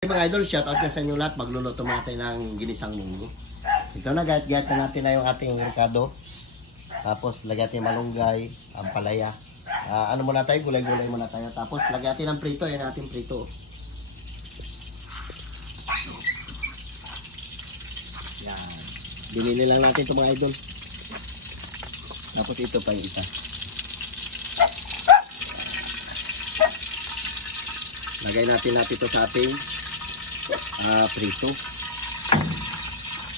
Mga idol, shout out na sa inyo lahat. Magluluto muna tayo ng ginisang munggo. Ito na, gayat-gayat na natin na yung ating ricado. Tapos, lagyan natin malunggay, ampalaya. Ano muna tayo, gulay-gulay muna tayo. Tapos, lagyan natin ng prito. Yan natin prito. Yan. Binili lang natin ito mga idol. Tapos, ito pa yung isa. Lagay natin ito sa ating prito.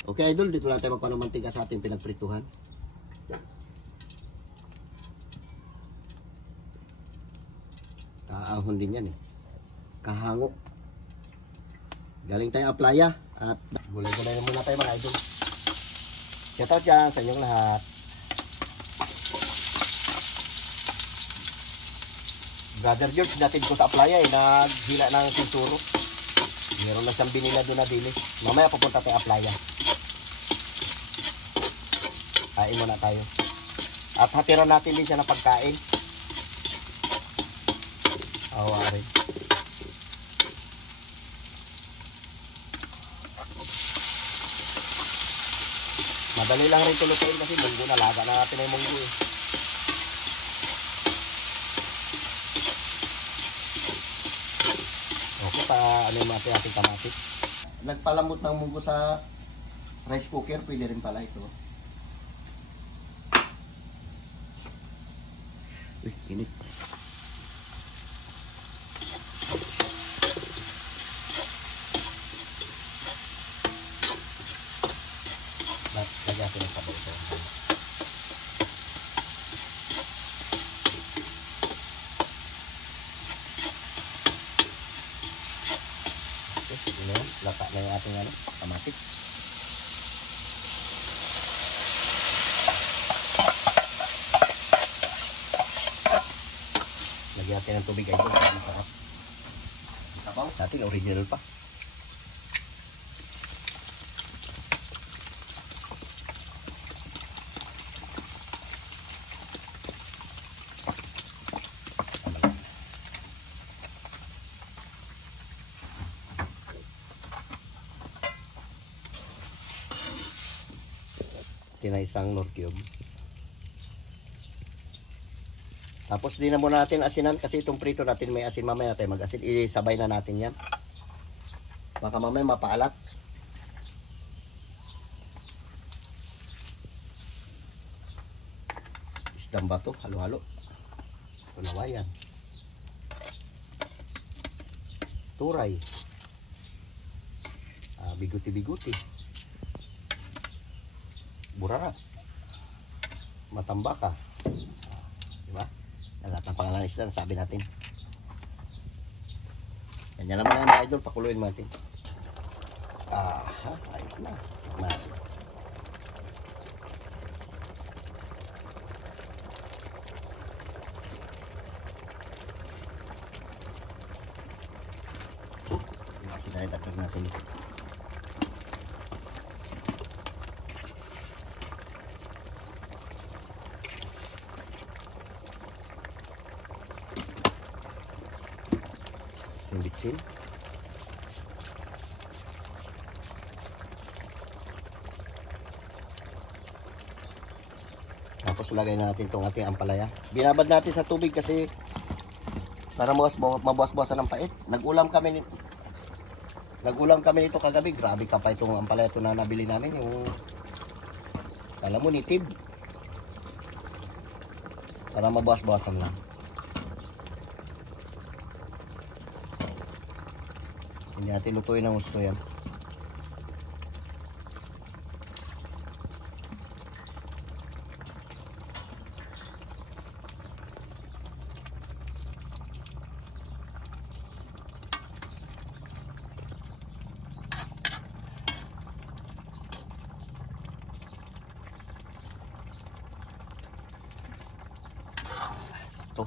Okay idol, dito lang tayo magpano mantika sa ating pinagprituhan. Kaahon din yan eh. Kahango. Galing tayo playa at gulay-gulay na muna tayo mga idol. Shout out dyan sa inyong lahat. Brother George, natin ko sa playa eh, naghila ng sinturo. Meron na siyang binila doon na dili. Mamaya pupunta tayo playa. Kain muna tayo. At hatiran natin din siya ng pagkain. Awarin. Madali lang rin tulutuin kasi munggo na. Laga na natin yung munggo eh. Okay, ano yung natin ating kamatis. Nagpalamot ng munggo sa rice cooker, pwede rin pala ito. Uy, init. Lagyan natin ang sabaw ito. Lata na yung ating kamatis. Lagyan natin ng tubig ito. Masarap. Sabaw natin, original pa. Na isang Knorr cube. Tapos di na muna natin asinan kasi itong prito natin may asin, mamaya natin mag-asin. Isabay na natin yan. Baka mamaya mapaalat. Isdang bato, halo-halo. Pulawayan. Turay. Biguti-biguti. Burara, matambaka, diba? Lahat ng pangalan isda sabi natin. Ganyan naman mga idol, pakuluin natin. Ayos na. Sinalitatag natin. Yung bitsin. Tapos lagay natin itong ating ampalaya. Binabad natin sa tubig kasi para mabawas-bawasan ng pait. Nag-ulam kami nito kagabi. Grabe ka pa itong ampalaya ito na nabili namin. Yung alam mo, nitib. Para mabawas-bawasan lang. Hindi natin lutuin ng gusto yan. Ito.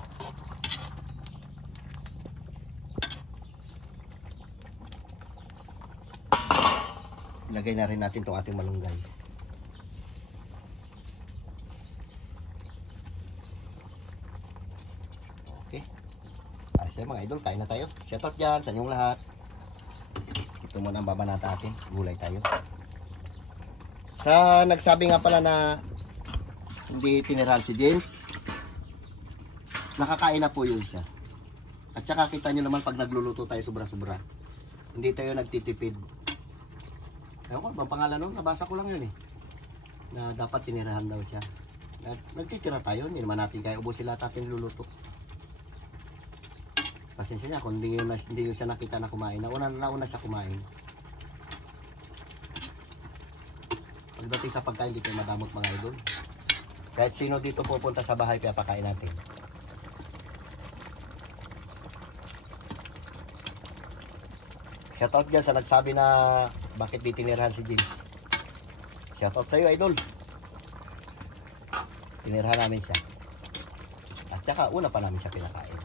Ilagay na rin natin itong ating malunggay. Okay. Ayos na mga idol, kain na tayo. Shoutout dyan sa inyong lahat. Ito muna ang babanata natin. Gulay tayo. Sa nagsabi nga pala na hindi tinirahan si James, nakakain na po yun siya. At saka kita nyo naman pag nagluluto tayo sobra-sobra, hindi tayo nagtitipid. Ewan ko, bang pangalan nun? Nabasa ko lang yun eh. Na dapat tinirahan daw siya. Nagtitira tayo, hindi naman natin kaya ubusin lahat ating luluto. Pasensya niya kung hindi yun siya nakita na kumain. Nauna siya kumain. Pagdating sa pagkain, dito madamot mga idol. Kahit sino dito pupunta sa bahay, kaya pakain natin. Shoutout dyan sa nagsabi na bakit di tinirahan si James. Shoutout sa iyo, idol. Tinirahan namin siya. At saka una pa namin siya pinakain.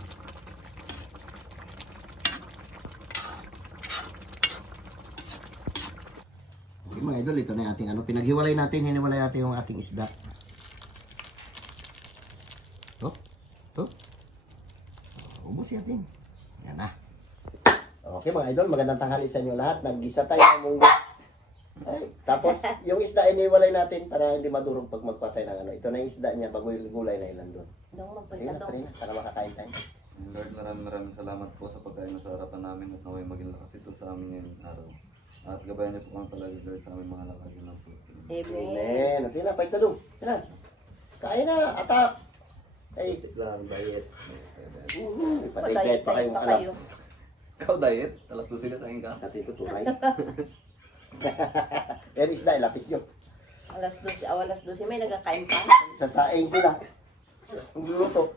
Okay mga idol, ito na yung ating ano. Pinaghiwalay natin, hiniwalay natin yung ating isda. Ubus natin. Yan na. Okay mga idol, magandang tanghali sa inyo lahat. Naggisa tayo ng munggo. Ay, tapos yung isda iniwalay natin para hindi madurog pag magpatay ng ano. Ito na yung isda niya bago yung gulay na ilan doon. Sige na, para makakain tayo. Lord, maraming salamat po sa pagkain na sa harapan namin at naway maging lakas ito sa amin ngayong araw. At gabayan niyo po kami palagi, Lord, sa aming mga lakad ng po. Amen. Sige na, pahit na doon. Sige na. Kain na, atak. Ay, Lang, diet. ipatay pa kayong alam. Ikaw diet? Alas 12 na tayong ka? Natin ito tunay. Yan isda, ilapit nyo. Alas 12 may nagkakain pa. Sa saing sila. Ang luluto.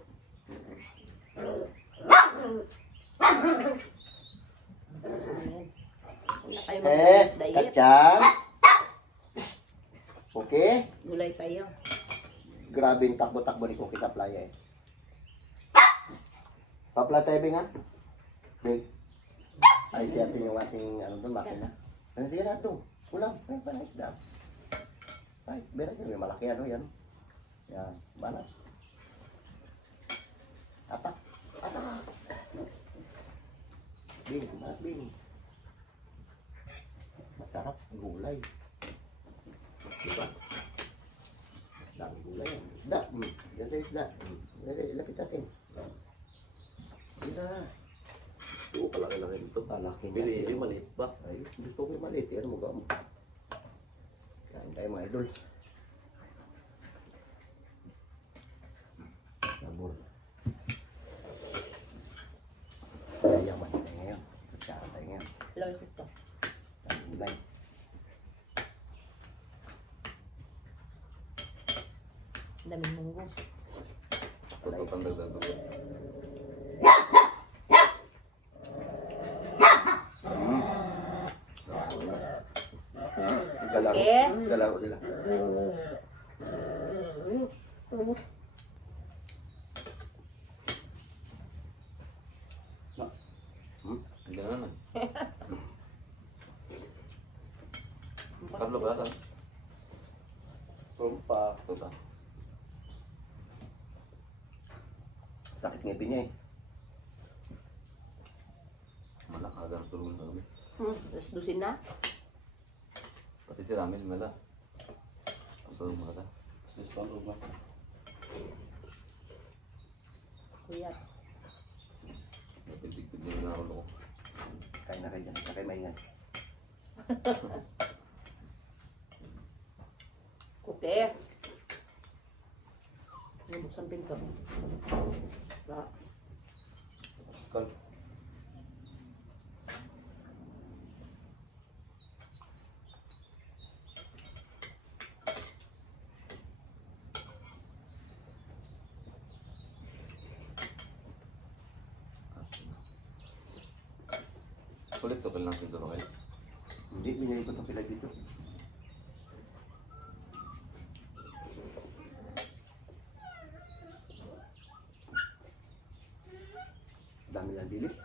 Kacang. Okay. Gulay tayo. Grabe yung takbo-takbo ni Cookie sa playa eh. Papla tayo, Bing, ha? Bing. Ay, siya yung ating, ano doon, makina. Ano sige na ito? Ulam. Ay, panis daw. Ay, berat yun. May malaki ano yan. Yan. Banat. Atak. Atak. Bing. Banat, Bing. Masarap. Gulay. Diba? Dami gulay yan. Isda. Yan sa isda. Ilapit natin. Isda. Oo, palaki-laki nito. Palaki. Bili, maliit ba? Ay, gusto ko maliit. Ano mo gamo? Yan tayo mga idol. Sabor. Yaman tayo ngayon. Masyara tayo ngayon. Laway ko ito. Dami gulay. Daming munggo. Ito pang dagdag ko. Galaro. Okay. Galaro sila. Hindi na naman. Pablo ba ito? Rumpa. Ito ba? Sakit ngipin niya eh. Malakagang tulungan sa kami. Alas 12 na. Pati si Ramin, mala. Ang tulong mo ka. Sus pang rumah. Kuya. Napintig-pig mo na ako loko. Kain na kayo dyan. Sakay maingay. Kuke. Nabuksan pinto. Ba. Kal. Kulit ko pala natin ito kayo. Hindi, binili ko itong pilag dito. Dami lang dilis.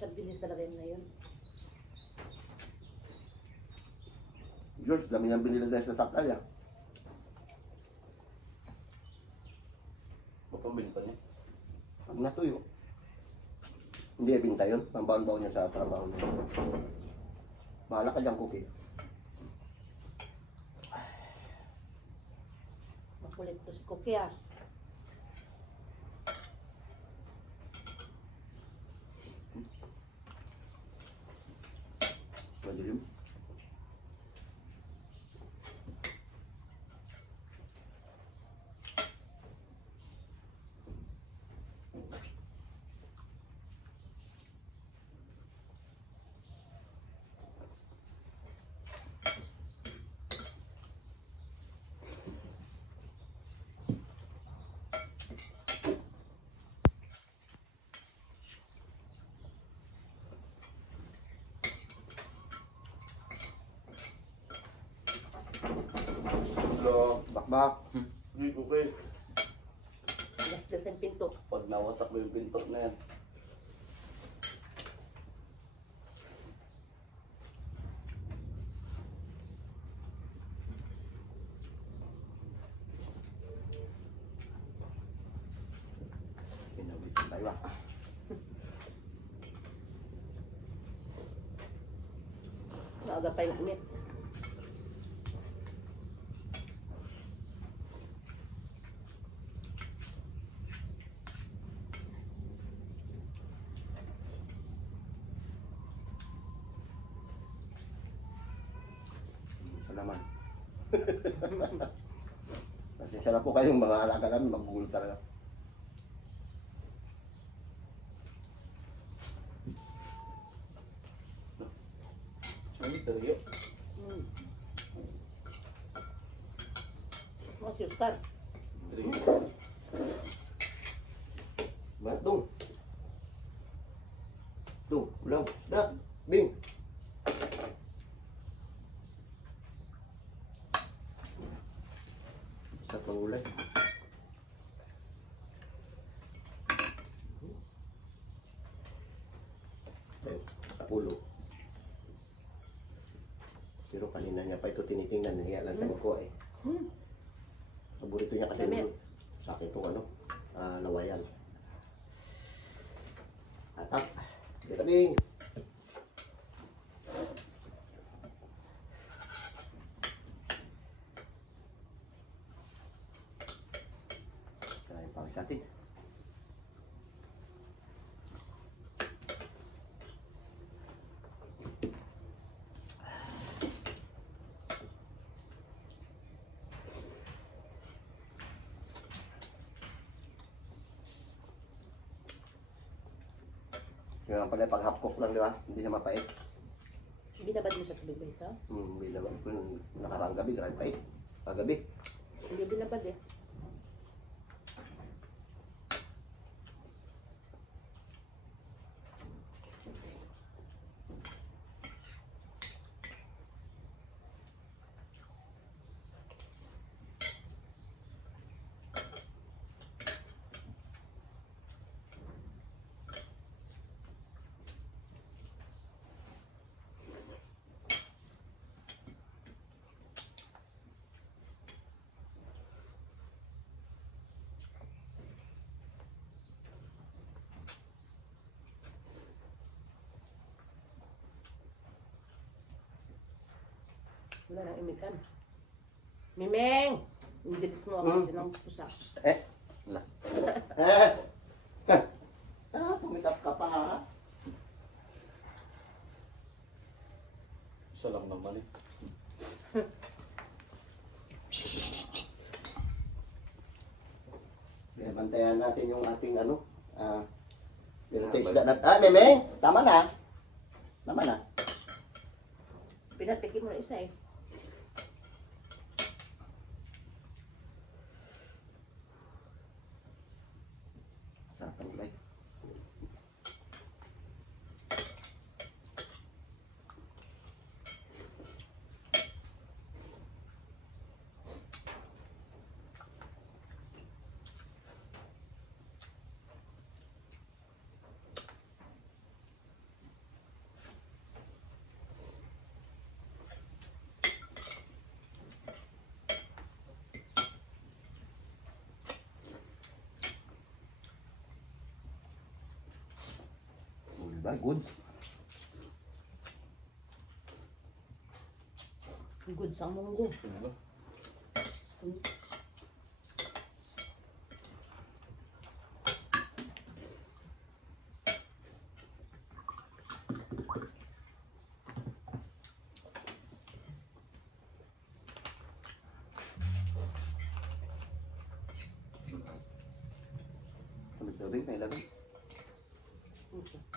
Kabilis talaga yun na yun. George, dami lang binili dahil sa sakal ya. Pagpambili pa niya. Pag natuyo. Hindi ibinta yun. Pambaon-baon niya sa trabaho niya. Bahala ka dyan, Cookie. Makulit to si Cookie ah. Madilim. Hello. Bakbak. Hindi ko kayo. Gas-gas ang pinto. Pag nawasak mo yung pinto na yan. Pinawitan tayo ah. Maaga pa yung init. Salamat. Pasensya na po kayong mga alaga namin, magugulo talaga. Ay, talaga. Hmm. Oh, si Oscar. Ba't dong? Dong, ulam, isda, bing. Sa pangulay. Ayun, kapulo. Pero kanina niya pa ito tinitingnan, nahiya lang tayo ko eh. Hmm. Paborito niya kasi Dami. sa akin itong ano, lawayan. Atap. Kita bing. Kaya pang sa atin. Yung pala pag half cook lang, di ba? Hindi siya mapait. Binabad mo sa tubig ba ito? Bilang nakarang gabi, grabe pait. Pagabi. Hindi binabad eh. Wala nang imikan. Mimeng! Bilis mo ako din ang pusa. Eh? Pumikap ka pa ha? Isa lang naman eh. Kaya bantayan natin yung ating ano. Isda na. Meme! Tama na. Tama na. Pinatikim mo na isa eh. Sarap ang gulay. Ba, good. Good sa munggo. Tubig na ilagay. Okay.